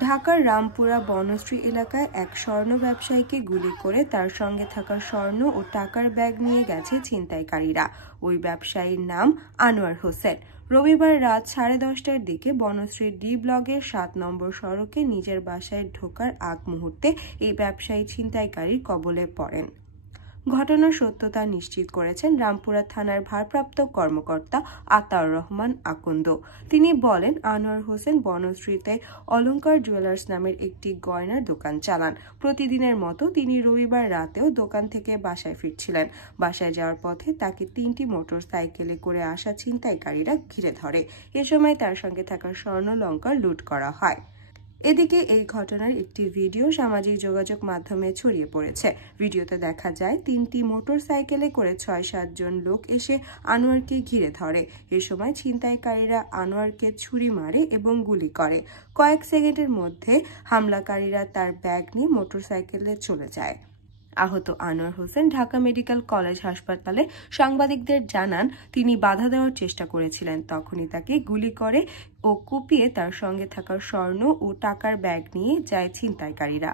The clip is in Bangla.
ঢাকার রামপুরা বনশ্রী এলাকায় এক স্বর্ণ ব্যবসায়ীকে গুলি করে তার সঙ্গে থাকা স্বর্ণ ও টাকার ব্যাগ নিয়ে গেছে ছিনতাইকারীরা। ওই ব্যবসায়ীর নাম আনোয়ার হোসেন। রবিবার রাত 10:30টার দিকে বনশ্রীর ডি ব্লকের 7 নম্বর সড়কে নিজের বাসায় ঢোকার আগ মুহূর্তে এই ব্যবসায়ী ছিনতাইকারীর কবলে পড়েন। ঘটনার সত্যতা নিশ্চিত করেছেন রামপুরা থানার ভারপ্রাপ্ত কর্মকর্তা আতাউর রহমান আকন্দ। তিনি বলেন, আনোয়ার হোসেন বনশ্রীতে অলঙ্কার জুয়েলার্স নামের একটি গয়নার দোকান চালান। প্রতিদিনের মতো তিনি রবিবার রাতেও দোকান থেকে বাসায় ফিরছিলেন। বাসায় যাওয়ার পথে তাকে 3টি মোটরসাইকেলে করে আসা ছিনতাইকারীরা ঘিরে ধরে। এ সময় তার সঙ্গে থাকা স্বর্ণালংকার লুট করা হয়। এদিকে এই ঘটনার একটি ভিডিও সামাজিক যোগাযোগ মাধ্যমে ছড়িয়ে পড়েছে। ভিডিওতে দেখা যায় 3টি মোটরসাইকেলে করে 6-7 জন লোক এসে আনোয়ারকে ঘিরে ধরে। এ সময় ছিনতাইকারীরা আনোয়ারকে ছুরি মারে এবং গুলি করে। কয়েক সেকেন্ডের মধ্যে হামলাকারীরা তার ব্যাগ নিয়ে মোটরসাইকেলে চলে যায়। আহত আনোয়ার হোসেন ঢাকা মেডিকেল কলেজ হাসপাতালে সাংবাদিকদের জানান, তিনি বাধা দেওয়ার চেষ্টা করেছিলেন। তখনই তাকে গুলি করে ও কুপিয়ে তার সঙ্গে থাকা স্বর্ণ ও টাকার ব্যাগ নিয়ে যায় ছিনতাইকারীরা।